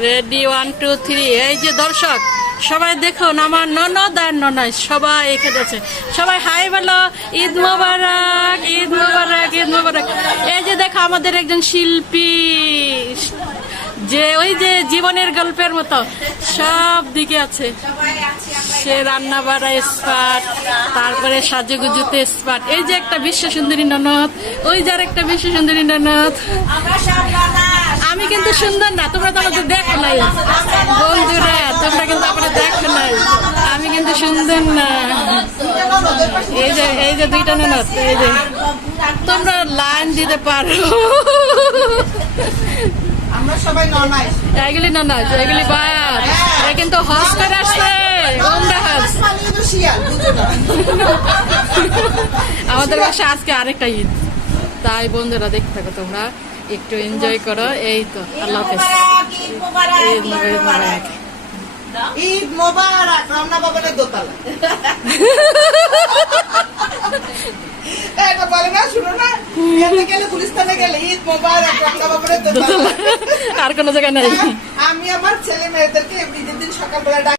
Ready 1 2 3। এই যে দর্শক সবাই দেখুন, আমার ননদ আর ননদ সবাই এখানে আছে। সবাই হাই বলো, ঈদ মোবারক, ঈদ মোবারক, ঈদ মোবারক। এই যে দেখো আমাদের একজন শিল্পী, যে ওই যে জীবনের গল্পের মতো সব দিকে আছে। সে রান্না বাড়া এক্সপার্ট, তারপরে সাজুগুজুতে এক্সপার্ট। এই যে একটা বিশ্ব সুন্দরী ননদ, ওই যার একটা বিশ্ব সুন্দরী ননদ। আমি কিন্তু সুন্দর না, তোমরা তো আমাকে দেখো নাই বন্ধুরা, তোমরা কিন্তু আমাকে দেখো নাই। আমি কিন্তু সুন্দর না। এই যে দুইটা ননদ, এই যে তোমরা লাইন দিতে পারো। এগুলি ননদ, এগুলি বায়াত, এ কিন্তু হজ করে আসছে, ওমরা হজ। আমাদের বাসায় আজকে আরেকটা ঈদ, তাই বন্ধুরা দেখতে থাকো, তোমরা একটু এনজয় করো। এই তো, আল্লাহ হাফেজ। ঈদ মোবারক, ঈদ মোবারক। রমনা ভবনের দোতলা এটা বলে না, শুনো না, বিয়েতে গেলে গুলিস্তানে গেলে ঈদ মোবারক রমনা ভবনের দোতলা। আর কোনো জায়গায় নাই। আমি আমার ছেলে মেয়েদেরকে এভরি দিন সকালবেলা